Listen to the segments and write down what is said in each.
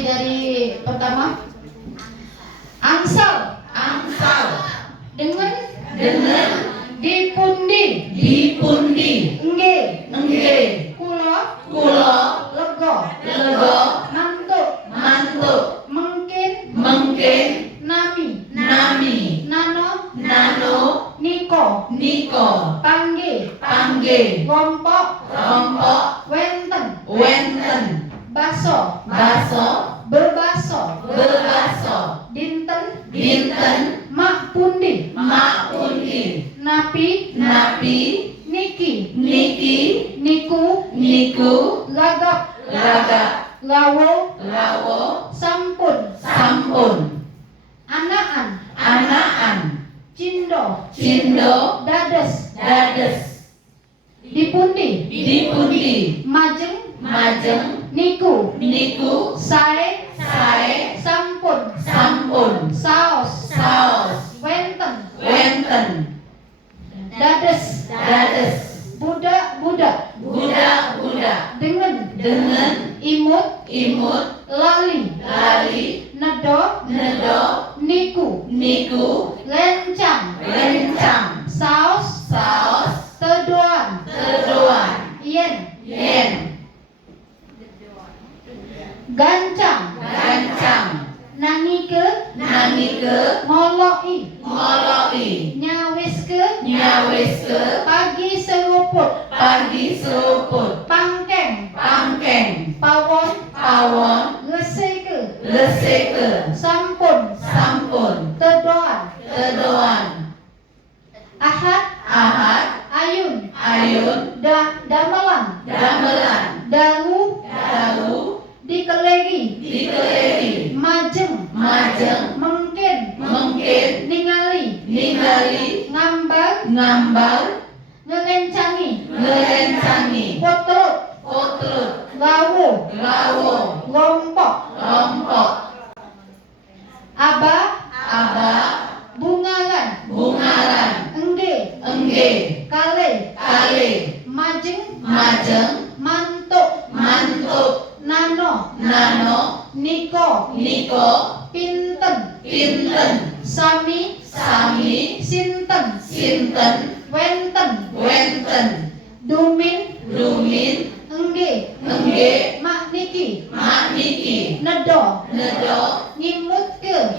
mulai dari pertama. Angsal. Dengan dipundi. Engge. Kulo. Lego. Mantuk. Mengkin. Nami. Nano. Niko. Pangge. Rompok. Wenten. Baso. Bebaso. Dinten. Mak pundi. Napi. Niki. Niku. Lagap. Lawo. Sampun. Anaan. Cindo. Dades. Dipundi. Majeng. Niku. Sae. Sampun. Saos. Wenten. Dades. Budak. Dengan. Imut. Lali. Nedo. Niku. Lencang. Saos. Tedoan. Yen. Gancang. Nangike. Ngoloi. Nyawiske. Pagi seruput. Pangkeng. Pawon. Leseke. Sampun. Tedoan. Ahad. Ayun. Damelan. Dalu. Dikelegi. Majeng. Mengkin. Ningali. Ngambar. Ngelencangi. Potrut. Lawo. Lompok. Aba. Bungaran. Engge. Kale. Majeng. Mantuk. Nano. Niko. Pinten. Sami. Sinten. Wenten. Dumin. Engge. Mak niki. Nedo.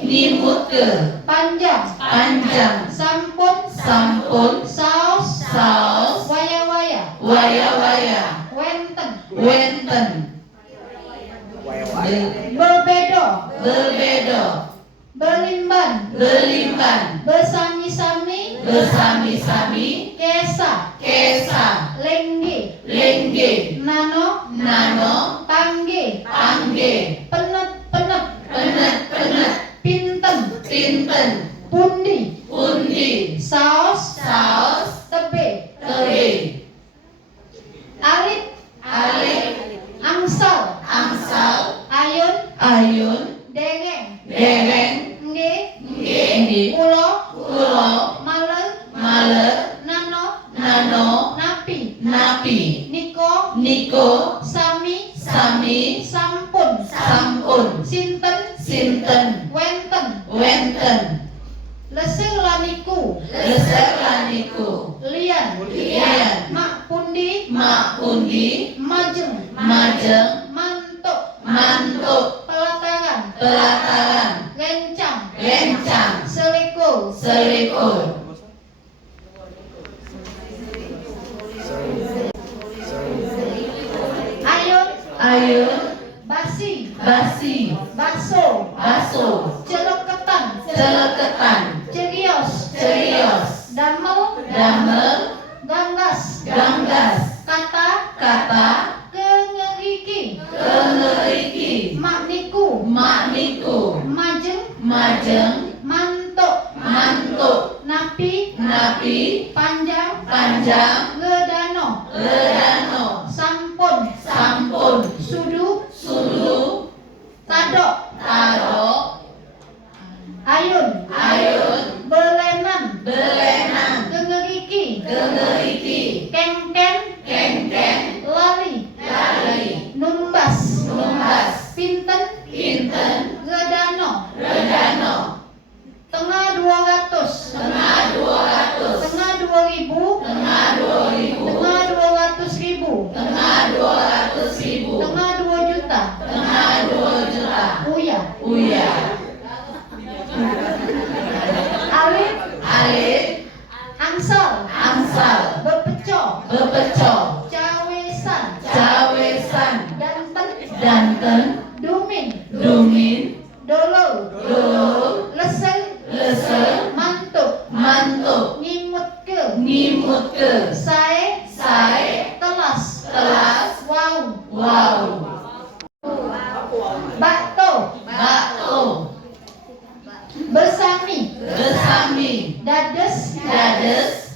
Ngimutke. Panjang. Sampun. Saos. Waya. Wenten. Berbedo. Belimban. Besami. Kesa. Lengge. Nano. Pangge. Penet. Pinten. Pundi. Saos. Tebe. Alit. Angsal. Ayun. Dereng. Nge. Kulo. Maler. Nano. Napi. Niko. Sami. Sampun. Sinten. Wenten. Leser laniku. Lian. Mak pundi. Majeng. Mantuk. Pelataran. Lencang. Seleko. Ayun. Basi. Baso. Celeketan. Cerios. Damel. Ganggas. Kata. Kengeriki. Mak niku. Majeng. Mantuk. Napi. Panjang. Ngedano. Sampun. Sudu. Tadok. Ayun. Belenan. Gengeriki. Kengken. Lali. Numbas. Pinten. punten, dumin, dumin, dolo, dolo, lese, lese, mantuk, mantuk, ngimut ke, sae, telas, wau, wow, bakto, bakto, bersami, besami, dades,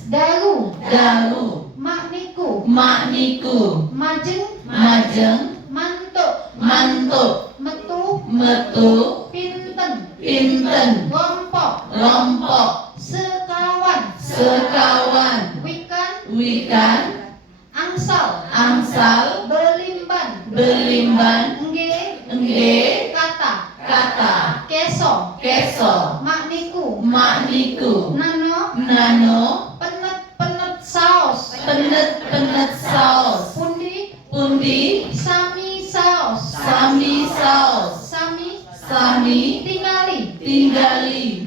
dalu, makniku, majeng, mantuk, metu, pinten, lompok, sekawan, wikan, angsal, belimban, engge, kata, keso, makniku, nano, penet, saos, pundi, sami, tingali,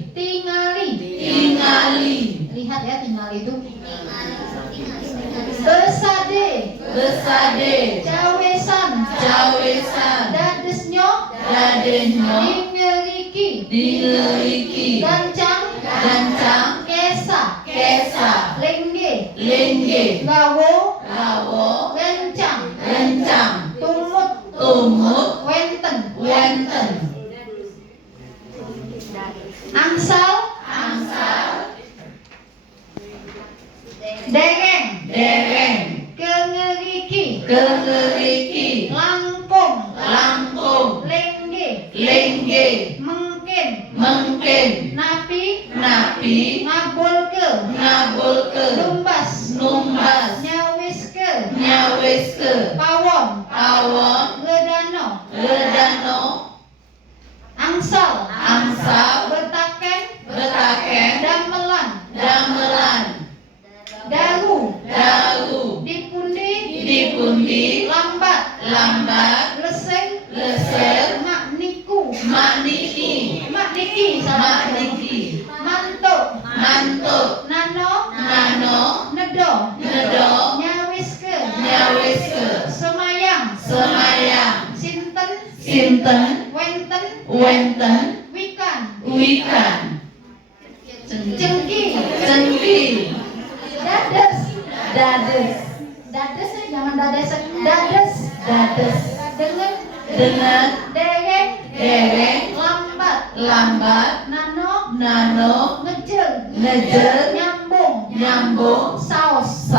lihat ya tingali itu, besade, cawesan, dadesnyo, dingeriki, gancang, kesa, lengge, gawo, lencang, tumut, wenten, angsal, dereng, kengeriki, langkung, lengge, mengken, napi, ngabulke, numbas, nyawiske, pawon, gedano, angsal, betaken, damelan, dalu, dipundi, lambat, leseng, makniki, mantuk, nano, nedo, nyawiske, semayang, sinten, wenten, wikan, cengki, dades, jangan dades, dengan, dereng, lambat, nano, ngejer, nyambung, saos,